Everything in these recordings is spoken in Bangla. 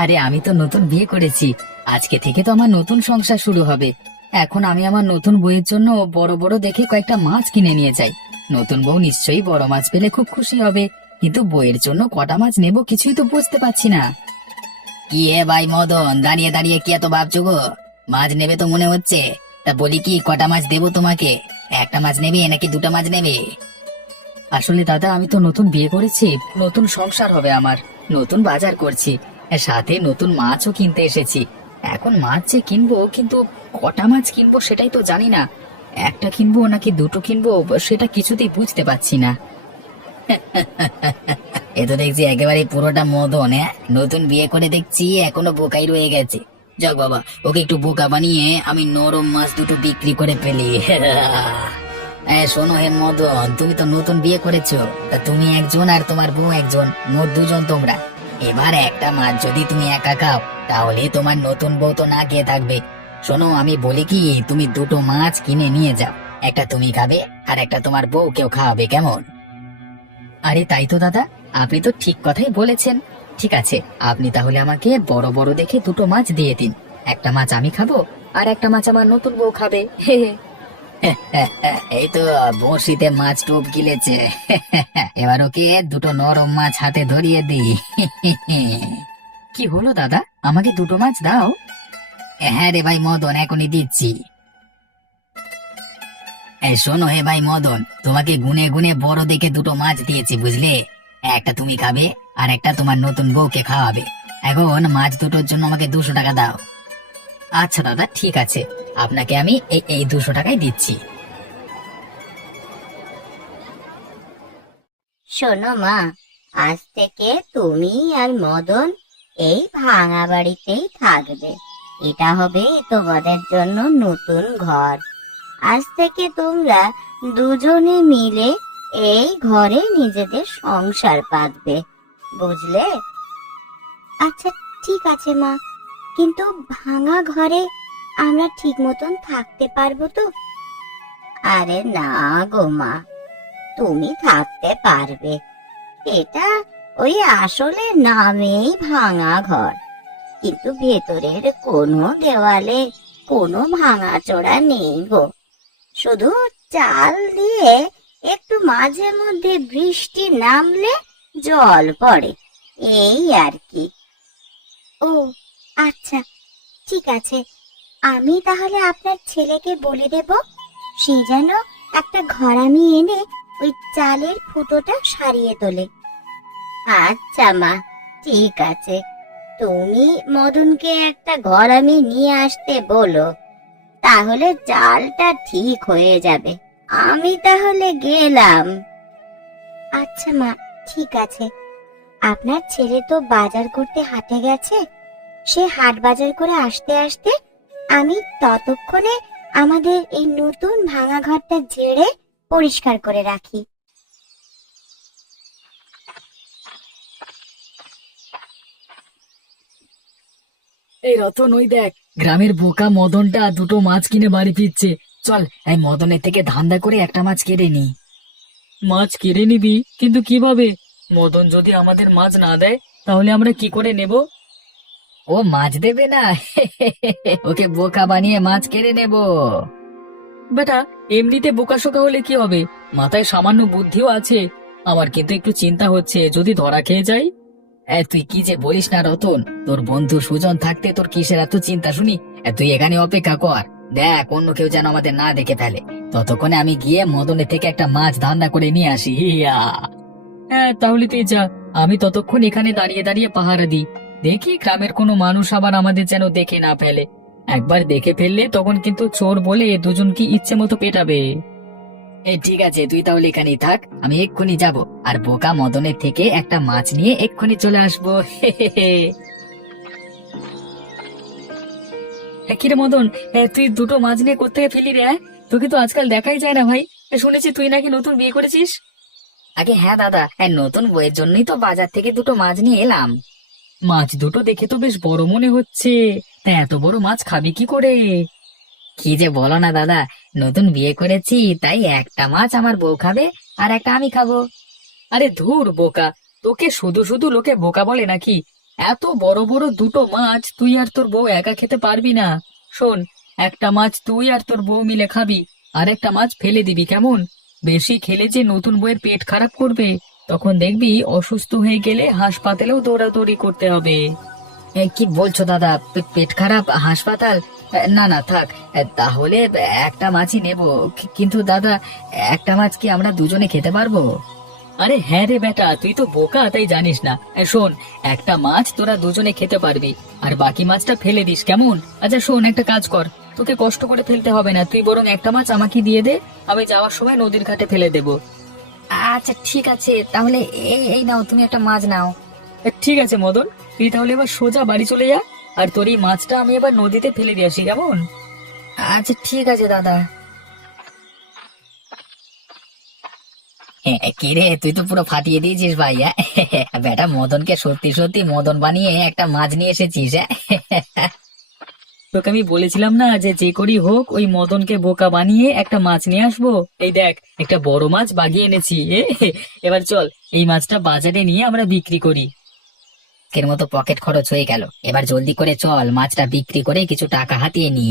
আরে আমি তো নতুন বিয়ে করেছি। আজকে থেকে তো আমার নতুন সংসার শুরু হবে। এখন আমি আমার নতুন বউয়ের জন্য বড় বড় দেখে কয়েকটা মাছ কিনে নিয়ে যাই। নতুন বউ নিশ্চয়ই বড় মাছ পেলে খুব খুশি হবে, কিন্তু বউয়ের জন্য কটা মাছ নেব কিছুই তো বুঝতে পারছি না। কি হে ভাই মদন, দাঁড়িয়ে দাঁড়িয়ে কি এত ভাবছো গো? মাছ নেবে তো মনে হচ্ছে। তা বলি কি, কটা মাছ দেবো তোমাকে? একটা মাছ নেবে নাকি দুটো মাছ নেবে? আসলে দাদা, আমি তো নতুন বিয়ে করেছি, নতুন সংসার হবে আমার, নতুন বাজার করছি, সাথে নতুন মাছও কিনতে এসেছি। এখন মাছ যে কিনবো, কিন্তু কটা মাছ কিনবো সেটাই তো জানি না। একটা কিনবো নাকি দুটো কিনবো সেটা কিছুতেই বুঝতে পারছি না। এ তো দেখছি একেবারে পুরোটা মদন। হ্যাঁ, নতুন বিয়ে করে দেখছি এখনো বোকাই রয়ে গেছে। যাক বাবা, ওকে একটু বোকা বানিয়ে আমি নরম মাছ দুটো বিক্রি করে ফেলি। শোনো হে মদন, তুমি তো নতুন বিয়ে করেছো। তা তুমি একজন আর তোমার বউ একজন, মোট দুজন তোমরা। এবার একটা মাছ যদি তুমি একা খাও, তাহলে তোমার নতুন বউ তো না খেয়ে থাকবে। শোনো, আমি বলি কি, তুমি দুটো মাছ কিনে নিয়ে যাও। একটা তুমি খাবে আর একটা তোমার বউকেও খাওয়াবে, কেমন? আরে তাই তো দাদা, আপনি তো ঠিক কথাই বলেছেন। ঠিক আছে, আপনি তাহলে আমাকে বড় বড় দেখে দুটো মাছ দিয়ে দিন। একটা মাছ আমি খাবো আর একটা মাছ আমার নতুন বউ খাবে। হে হে। এই তো বড়শিতে মাছ টোপ গিলেছে। এবার ওকে দুটো নরম মাছ হাতে ধরিয়ে দিই। কি হলো দাদা, আমাকে দুটো মাছ দাও। হ্যাঁ রে ভাই মদন, এখনই দিচ্ছি। এই শোনো হে ভাই মদন, তোমাকে গুনে গুনে বড় দেখে দুটো মাছ দিয়েছি, বুঝলে? একটা তুমি খাবে আর একটা তোমার নতুন বউকে খাওয়াবে। এখন মাছ দুটোর জন্য আমাকে 200 টাকা দাও। আচ্ছা দাদা, ঠিক আছে, আপনাকে আমি এই এই 200 টাকাই দিচ্ছি। শোনো মা, আজ থেকে তুমি আর মদন এই ভাঙা বাড়িতেই থাকবে। এটা হবে তোমাদের জন্য নতুন ঘর। আজ থেকে তোমরা দুজনে মিলে এই ঘরে নিজেদের সংসার পাতবে, বুঝলে? আচ্ছা, ঠিক আছে মা, কিন্তু ভাঙা ঘরে আমরা ঠিক মতন থাকতে পারবো তো? আরে না গো মা, তুমি থাকতে পারবে। এটা ওই আসলে নামেই ভাঙা ঘর, কিন্তু ভেতরের কোনো দেওয়ালে কোনো ভাঙাচোরা নেই গো। শুধু চাল দিয়ে একটু মাঝে মধ্যে বৃষ্টি নামলে জল পড়ে, এই আর কি। ও আচ্ছা, ঠিক আছে, আমি তাহলে আপনার ছেলেকে বলে দেব, সে যেন একটা ঘরামি এনে ওই চালের ফুটোটা সারিয়ে তোলে। আচ্ছা মা, ঠিক আছে, তুমি মদনকে একটা ঘরামি নিয়ে আসতে বলো, তাহলে চালটা ঠিক হয়ে যাবে। আমি তাহলে গেলাম। আচ্ছা মা, ঠিক আছে। আপনার ছেলে তো বাজার করতে হাটে গেছে, সে হাট বাজার করে আসতে আসতে আমি ততক্ষণে আমাদের এই নতুন ভাঙা ঘরটা ঝেড়ে পরিষ্কার করে রাখি। এই রতন, ওই দেখ, গ্রামের বোকা মদনটা দুটো মাছ কিনে বাড়ি ফিরছে। চল, এই মদনের থেকে ধান্দা করে একটা মাছ কেড়ে নি। মাছ কেড়ে নিবি, কিন্তু কিভাবে? মদন যদি আমাদের মাছ না দেয়, তাহলে আমরা কি করে নেব? ও মাছ দেবে না? ওকে বোকা বানিয়ে মাছ কেড়ে নেব। বেটা, এমনিতে বোকাশোকা হলে কি হবে? মাথায় সামান্য বুদ্ধিও আছে। আমার কিন্তু একটু চিন্তা হচ্ছে, যদি ধরা খেয়ে যাই। তুই কি যে বলিস না রতন, তোর বন্ধু সুজন থাকতে তোর কিসের এত চিন্তা শুনি? তুই এখানে অপেক্ষা কর, দেখ অন্য কেউ যেন আমাদের না দেখে ফেলে। ততক্ষণে আমি গিয়ে মদনের থেকে একটা মাছ ধান্দা করে নিয়ে আসি। হিয়া। হ্যাঁ, তাহলে তুই যা, আমি ততক্ষণ এখানে দাঁড়িয়ে দাঁড়িয়ে পাহারা দিই। দেখি গ্রামের কোনো মানুষ আবার আমাদের যেন দেখে না ফেলে। একবার দেখে ফেললে তখন কিন্তু চোর বলে দুজনকে ইচ্ছে মতো পেটাবে। ঠিক আছে, তুই তাহলে এখানেই থাক, আমি এক্ষুনি যাব। আর বোকা মদনের থেকে একটা মাছ নিয়ে এক্ষুনি চলে আসবো। কিরে মদন, তুই দুটো মাছ নিয়ে কোত্থেকে ফেলি রে? তোকে তো আজকাল দেখাই যায় না ভাই। শুনেছি তুই নাকি নতুন বিয়ে করেছিস। আগে হ্যাঁ দাদা, নতুন বইয়ের জন্যই তো বাজার থেকে দুটো মাছ নিয়ে এলাম। মাছ দুটো দেখে তো বেশ বড় মনে হচ্ছে। তা এত বড় মাছ খাবি কি করে? কি যে বলো না দাদা, নতুন বিয়ে করেছি, তাই একটা মাছ আমার বউ খাবে আর একটা আমি খাবো। আরে ধুর বোকা, তোকে শুধু শুধু লোকে বোকা বলে নাকি? এত বড় বড় দুটো মাছ তুই আর তোর বউ একা খেতে পারবি না। শোন, একটা মাছ তুই আর তোর বউ মিলে খাবি, আর একটা মাছ ফেলে দিবি, কেমন? বেশি খেলে যে নতুন বউয়ের পেট খারাপ করবে, তখন দেখবি অসুস্থ হয়ে গেলে হাসপাতালেও দৌড়াদৌড়ি করতে হবে। কি বলছো দাদা, পেট খারাপ, হাসপাতাল? না না, থাক। তাহলে একটা মাছই নেব। কিন্তু দাদা, একটা মাছ কি আমরা দুজনে খেতে পারবো? আরে হ্যাঁ রে বেটা, তুই তো বোকা, তাই জানিস না। শোন, একটা মাছ তোরা দুজনে খেতে পারবি, আর বাকি মাছটা ফেলে দিস, কেমন? আচ্ছা শোন, একটা কাজ কর, তোকে কষ্ট করে ফেলতে হবে না, তুই বরং একটা মাছ আমাকে দিয়ে দে, আমি যাওয়ার সময় নদীর ঘাটে ফেলে দেবো। আচ্ছা ঠিক আছে, তাহলে এই এই নাও, তুমি একটা মাছ নাও। ঠিক আছে মদন, তুই তাহলে এবার সোজা বাড়ি চলে যা, আর তোর এই মাছটা আমি এবার নদীতে ফেলে দিয়ে আসি, কেমন? আচ্ছা ঠিক আছে দাদা। কি রে, তুই তো পুরো ফাটিয়ে দিয়েছিস ভাই। বেটা, মদনকে সত্যি সত্যি মদন বানিয়ে একটা মাছ নিয়ে এসেছিস। তোকে আমি বলেছিলাম না যে যে করি হোক ওই মদনকে বোকা বানিয়ে একটা মাছ নিয়ে আসবো। এই দেখ, একটা বড় মাছ বাগিয়ে এনেছি। এবার চল, এই মাছটা বাজারে নিয়ে আমরা বিক্রি করি। এর মতো পকেট খরচ হয়ে গেল, এবার জলদি করে চল, মাছটা বিক্রি করে কিছু টাকা হাতিয়ে নি।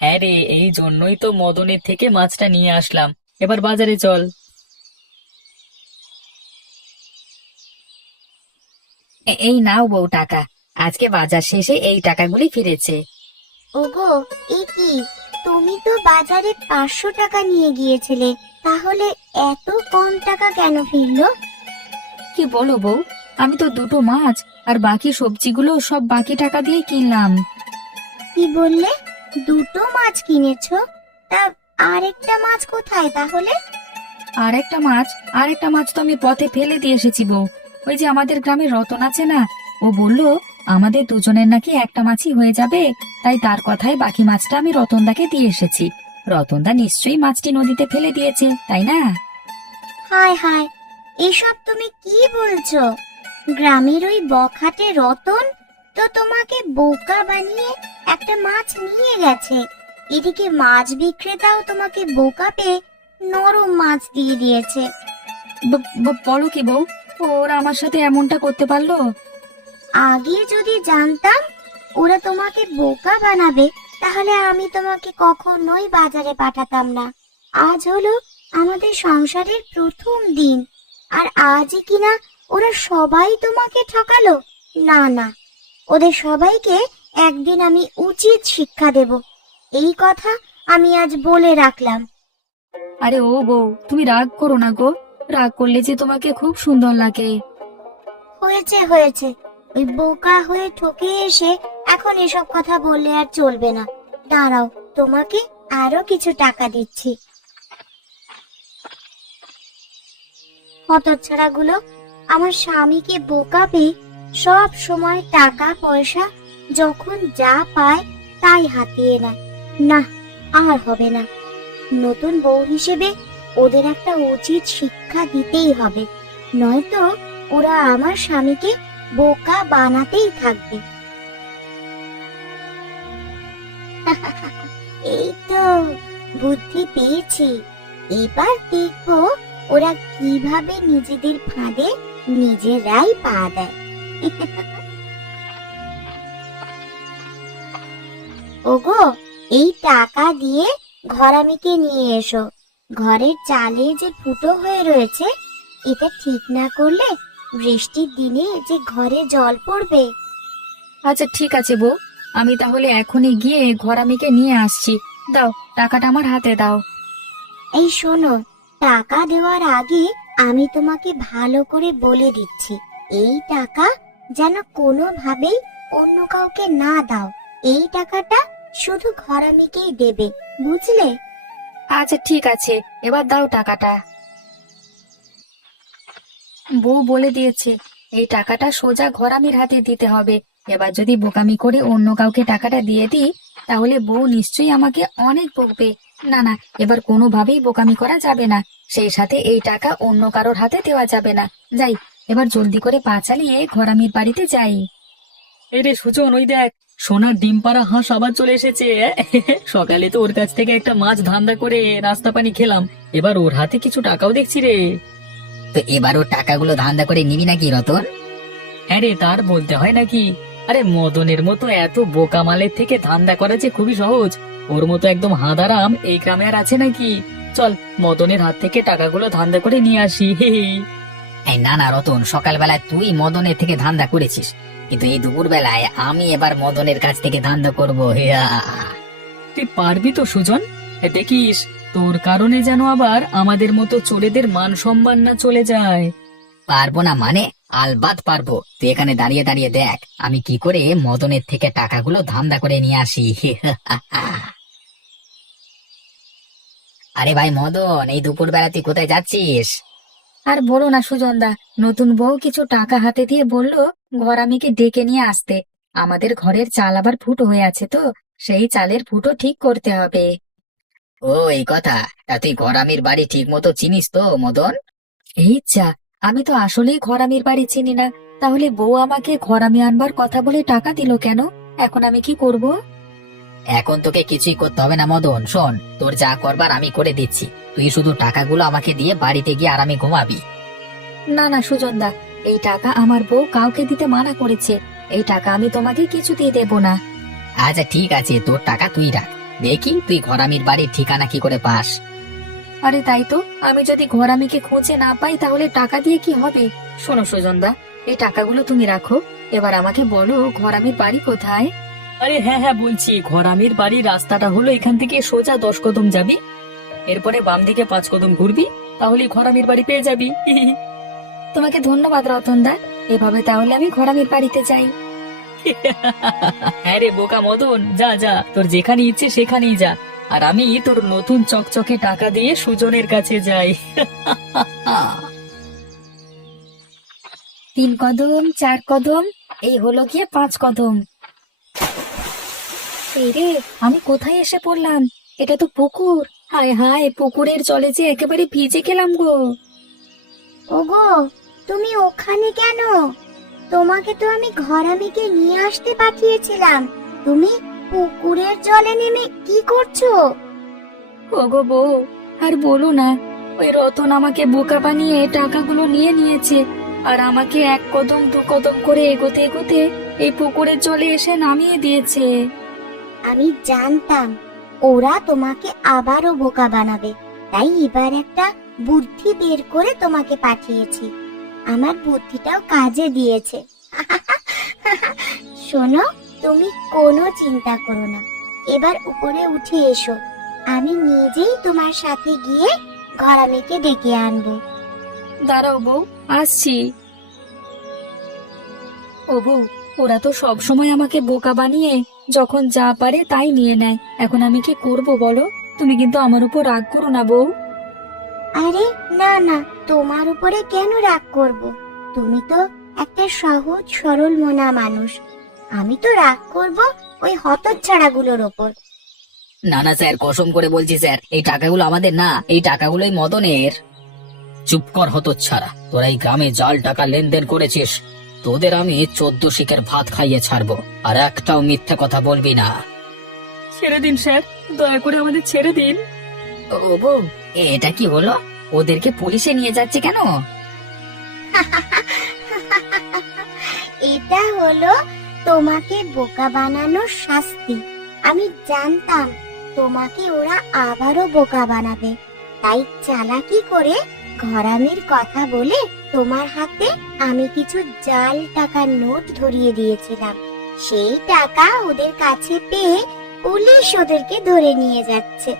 হ্যাঁ রে, এই জন্যই তো মদনের থেকে মাছটা নিয়ে আসলাম। এবার বাজারে চল। এই নাও বউ টাকা, আজকে বাজার শেষে এই টাকাগুলি ফিরেছে। ওগো, এ কি, তুমি তো বাজারে 500 টাকা নিয়ে গিয়েছিলে, তাহলে এত কম টাকা কেন ফিরলো? কি বলো বউ, আমি তো দুটো মাছ আর বাকি সবজিগুলো সব বাকি টাকা দিয়ে কিনলাম। কি বললে? দুটো মাছ কিনেছো? তা আরেকটা মাছ কোথায় তাহলে? আর একটা মাছ তো আমি পথে ফেলে দিয়ে এসেছি বউ। ওই যে আমাদের গ্রামে রতন আছে না, ও বললো আমাদের দুজনের নাকি একটা মাছই হয়ে যাবে, তাই তার কথায় বাকি মাছটা আমি রতনদাকে দিয়ে এসেছি। রতনদা নিশ্চয়ই মাছটি নদীতে ফেলে দিয়েছে, তাই না? হায় হায়, এসব তুমি কি বলছো? গ্রামের ওই বখাটে রতন তো তোমাকে বোকা বানিয়ে একটা মাছ নিয়ে গেছে, এদিকে মাছ বিক্রেতাও তোমাকে বোকা পেয়ে নরম মাছ দিয়ে দিয়েছে। বলো কি বউ, ওরা আমার সাথে এমনটা করতে পারলো? আগে যদি জানতাম ওরা তোমাকে বোকা বানাবে, তাহলে আমি তোমাকে কখনোই বাজারে পাঠাতাম না। আজ হলো আমাদের সংসারের প্রথম দিন, আর আজই কিনা ওরা সবাই তোমাকে ঠকালো? না না, ওদের সবাইকে একদিন আমি উচিত শিক্ষা দেব, এই কথা আমি আজ বলে রাখলাম। আরে ও বউ, তুমি রাগ করো না গো, রাগ করলে যে তোমাকে খুব সুন্দর লাগে। হয়েছে হয়েছে, ওই বোকা হয়ে ঠকে এসে এখন এসব কথা বললে আর চলবে না। দাঁড়াও, তোমাকে আরো কিছু টাকা দিচ্ছি। হতচ্ছাড়াগুলো আমার স্বামীকে বোকা পেয়ে সব সময় টাকা পয়সা যখন যা পায় তাই হাতিয়ে নেয়। না, আর হবে না। নতুন বউ হিসেবে ওদের একটা উচিত শিক্ষা দিতেই হবে, নয়তো ওরা আমার স্বামীকে বোকা বানাতেই থাকবে। এই তো বুদ্ধি পেয়েছি, এবার দেখবো ওরা কিভাবে নিজেদের ফাঁদে নিজেরাই পা দেয়। ওগো, এই টাকা দিয়ে ঘরামিকে নিয়ে এসো। ঘরের চালে যে ফুটো হয়ে রয়েছে, এটা ঠিক না করলে বৃষ্টির দিনে যে ঘরে জল পড়বে। আচ্ছা ঠিক আছে বউ, আমি তাহলে এখনই গিয়ে ঘরামিকে নিয়ে আসছি। দাও, টাকাটা আমার হাতে দাও। এই শোনো, টাকা দেওয়ার আগে আমি তোমাকে ভালো করে বলে দিচ্ছি, এই টাকা যেন কোনোভাবেই অন্য কাউকে না দাও। এই টাকাটা শুধু ঘরামিকেই দেবে, বুঝলে? আচ্ছা ঠিক আছে, এবার দাও টাকাটা। বউ বলে দিয়েছে এই টাকাটা সোজা ঘরামির হাতে দিতে হবে। এবার যদি বোকামি করে অন্য কাউকে টাকাটা দিয়ে দিই, তাহলে বউ নিশ্চয়ই আমাকে অনেক বকবে। না না, এবার কোনোভাবেই বোকামি করা যাবে না, সেই সাথে এই টাকা অন্য কারোর হাতে দেওয়া যাবে না। যাই, এবার জলদি করে পা চালিয়ে ঘরামির বাড়িতে যাই। এরে সুজন, ওই দেখ, সোনার ডিম পাড়া হাঁস আবার চলে এসেছে। সকালে তো ওর কাছ থেকে একটা মাছ ধান্দা করে নাস্তা পানি খেলাম, এবার ওর হাতে কিছু টাকাও দেখছি রে। তো এবার ওর টাকাগুলো ধান্দা করে নিবি নাকি রতন? হ্যাঁ রে, তার বলতে হয় নাকি? আরে মদনের মতো এত বোকা মালের থেকে ধান্দা করা যে খুবই সহজ। ওর মতো একদম হাঁদারাম এই গ্রামে আর আছে নাকি? চল, মদনের হাত থেকে টাকাগুলো ধান্দা করে নিয়ে আসি। হে হে। এই না না রতন, সকালবেলায় তুই মদনের থেকে ধান্দা করেছিস, কিন্তু এই দুপুর বেলায় আমি এবার মদনের কাছ থেকে ধান্দা করবো। তুই পারবি তো সুজন? দেখিস, তোর কারণে যেন আবার আমাদের মতো চোরেদের মান সম্মান না চলে যায়। পারবো না মানে? আলবাত পারবো। তুই এখানে দাঁড়িয়ে দাঁড়িয়ে দেখ আমি কি করে মদনের থেকে টাকাগুলো ধান্দা করে নিয়ে আসি। আরে ভাই মদন, এই দুপুর বেলা তুই কোথায় যাচ্ছিস? আর বলো না সুজনদা, নতুন বউ কিছু টাকা হাতে দিয়ে বলল ঘরামিকে ডেকে নিয়ে আসতে। আমাদের ঘরের চাল আবার ফুটো হয়ে আছে তো, সেই চালের ফুটো ঠিক করতে হবে। ও এই কথা। তা তুই গরামির বাড়ি ঠিক মতো চিনিস তো মদন? এই যা, আমি তো আসলেই ঘরামির বাড়ি চিনি না। তাহলে বউ আমাকে ঘরামি আনবার কথা বলে টাকা দিল কেন? এখন আমি কি করব? এখন তোকে কিছুই করতে হবে না মদন, শোন, তোর যা করবার আমি করে দিচ্ছি। তুই শুধু টাকাগুলো আমাকে দিয়ে বাড়িতে গিয়ে আরামে ঘুমাবি। না না সুজনদা, এই টাকা আমার বউ কাউকে দিতে মানা করেছে। এই টাকা আমি তোমাকে কিছুতেই দেব না। আচ্ছা ঠিক আছে, তোর টাকা তুই রাখ। দেখি তুই ঘরামির বাড়ির ঠিকানা কি করে পাস। আরে তাই তো, আমি যদি ঘরামিকে খুঁজে না পাই তাহলে টাকা দিয়ে কি হবে? শোনো সুজনদা, এই টাকাগুলো তুমি রাখো। এবার আমাকে বলো ঘরামির বাড়ি কোথায়? আরে হ্যাঁ হ্যাঁ, বলছি, ঘরামির বাড়ির রাস্তাটা হলো এখান থেকে সোজা 10 কদম যাবি, এরপরে বাম দিকে 5 কদম ঘুরবি, তাহলে ঘরামির বাড়ি পেয়ে যাবি। তোমাকে ধন্যবাদ রতনদা। এভাবে তাহলে আমি ঘরামির বাড়িতে যাই। হ্যাঁ রে বোকা মদন, যা যা, তোর যেখানে ইচ্ছে সেখানেই যা। আর আমি তোর নতুন চকচকে টাকা দিয়ে সুজনের কাছে যাই। 3 কদম, 4 কদম, এই হলো গিয়ে 5 কদম। এই রে, আমি কোথায় এসে পড়লাম? এটা তো পুকুর। হায় হায়, পুকুরের জলে যে একেবারে ভিজে গেলাম গো। ওগো, তুমি ওখানে কেন? তোমাকে তো আমি ঘরামিকে নিয়ে আসতে পাঠিয়েছিলাম। তুমি পুকুরের জলে নেমে কি করছো? ওগো বউ, আর বলো না, ওই রতন আমাকে বোকা বানিয়ে টাকাগুলো নিয়ে নিয়েছে। আর আমাকে 1 কদম 2 কদম করে এগোতে এগোতে এই পুকুরের জলে এসে নামিয়ে দিয়েছে। আমি জানতাম ওরা তোমাকে আবারও বোকা বানাবে, তাই এবার একটা বুদ্ধি বের করে তোমাকে পাঠিয়েছি। আমার বুদ্ধিটাও কাজে দিয়েছে। শোনো, তুমি কোনো চিন্তা করো না। এবার উপরে উঠে এসো, আমি নিজেই তোমার সাথে গিয়ে ঘরামিকে ডেকে আনবো। দাঁড়াও বউ, আসছি। ও বউ, ওরা তো সব সময় আমাকে বোকা বানিয়ে যখন যা পারে তাই নিয়ে নেয়। এখন আমি কি করব বলো? তুমি কিন্তু আমার উপর রাগ করো না বউ। আরে না না, তোমার উপরে কেন রাগ করব? তুমি তো একটা সহজ সরল মনা মানুষ। আমি তো রাগ করব ওই হতচ্ছাড়াগুলোর ওপর। না না স্যার, কসম করে বলছি স্যার, এই টাকাগুলো আমাদের না, এই টাকাগুলোই মদনের। চুপ কর হতচ্ছাড়া, তোরা এই গ্রামে জাল টাকা লেনদেন করেছিস, তোদের আমি 14 শিকের ভাত খাইয়ে ছাড়বো, আর একটাও মিথ্যে কথা বলবি না। ছেড়ে দিন স্যার, দয়া করে আমাদের ছেড়ে দিন। ও বউ, এটা কি হলো? ওদেরকে পুলিশে নিয়ে যাচ্ছে কেন? এটা হলো তোমাকে বোকা বানানোর শাস্তি। আমি জানতাম তোমাকে ওরা আবারও বোকা বানাবে, তাই চালাকি করে ঘরামির কথা বলে তোমার হাতে আমি কিছু জাল টাকার নোট ধরিয়ে দিয়েছিলাম। সেই টাকা ওদের কাছে পেয়ে পুলিশ ওদেরকে ধরে নিয়ে যাচ্ছে।